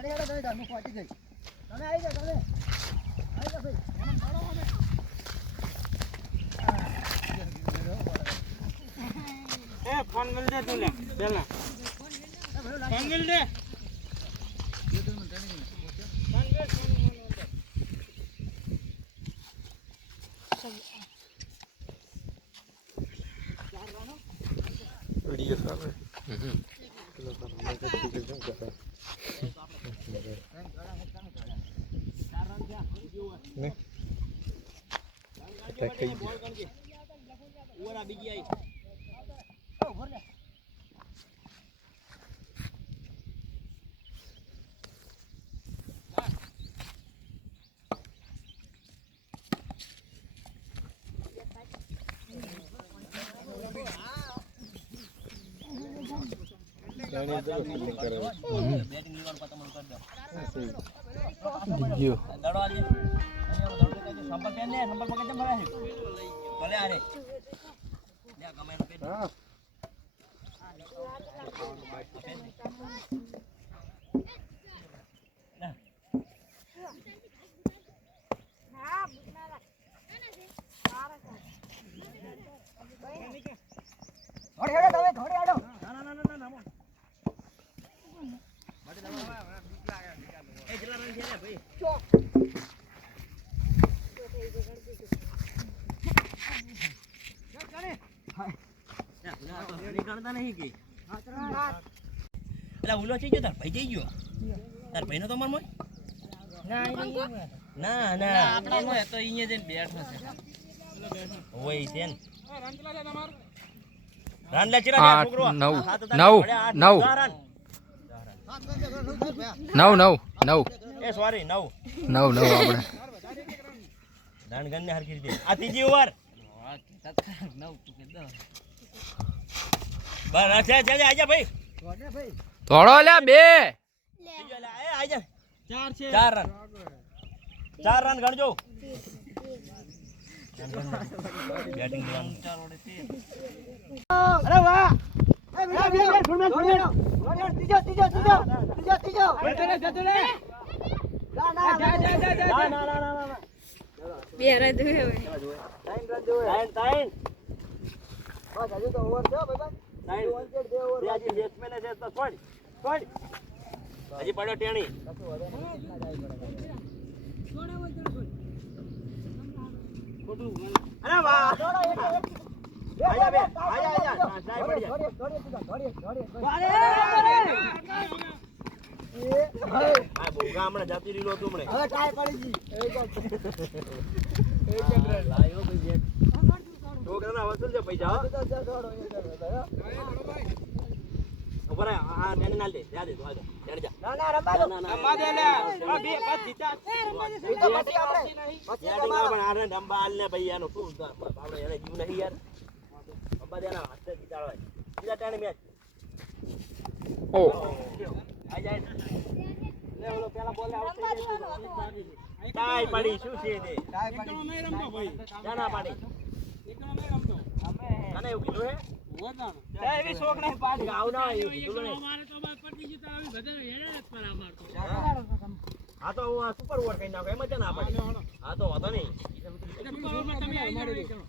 ઘણી હેડો તમે ધાનું પહોંચી જઈ તમે આવી જાઓ ભાઈ એ ફોન મિલ દે તું લે પેલા ફોન મિલ દે વિડિયો સામે ઉલો થઈ ગયો તાર ભાઈ જઈ ગયો તાર ભાઈ નો તો માર મોય ના ના આપણા મોય તો અહીંયા જઈને બેઠો છે ઓય તેન રાનલા ચિરા છોકરો 9 એ સોરી 9 આપણે દાનગન ને હરખી રીતે આ ત્રીજી ઓવર 9 બસ છે આજા ભાઈ થોડો લે બે આજા 4 રન 4 રન ગણજો બેટિંગ કરવાનું 4 ઓડે છે અરે વાહ એ બીજા ત્રીજો જતો રે ના બે રન દે હવે ટાઈમ બસ હજુ તો ઓવર છે ભાઈ હજી બેટ્સમેન છે તો છોડ હજી પડ્યો ટેણી અરે વાહ આયા બે આયા ટ્રાય પડી જાય આ બોગા હમણાં જાતી રીલો તું હમણે હવે ટ્રાય પડી ગઈ લાયો ભાઈ બેટ છોકરાના વસૂલ છે પૈસા ઉપર આ મેને નાલ દે જા દે તો આજો ચડ જા ના રમવા દો રમવા દે લે આ બે પાસ જીતા એ તો પછી આપણે બેટિંગ પણ આ રન અંબાલ ને ભઈ એનો શું આપણે એને જીવ નહીં યાર અંબા દેના હાથે જીતાડવા બીજા ટાણે મેચ ઓ આ જાય લે ઓલો પેલા બોલ આઉટ થઈ ગયો ટાઈ પડી શું છે તે એકલો નહીં રમતો ભાઈ જાના પાડી એકલો નહીં રમતો તને એવું કીધું હે વદાણ એવી શોખ નહીં પાડી ગાવ ના એવું કીધું નહીં મારે તો બાદ પડી જીતા આવી બધા હેડે જ પર અમારતો આ તો સુપર ઓવર કઈ નાખો એમ જ ના પાડી આ તો વાતો નહીં સુપર ઓવરમાં તમે આવી જાઓ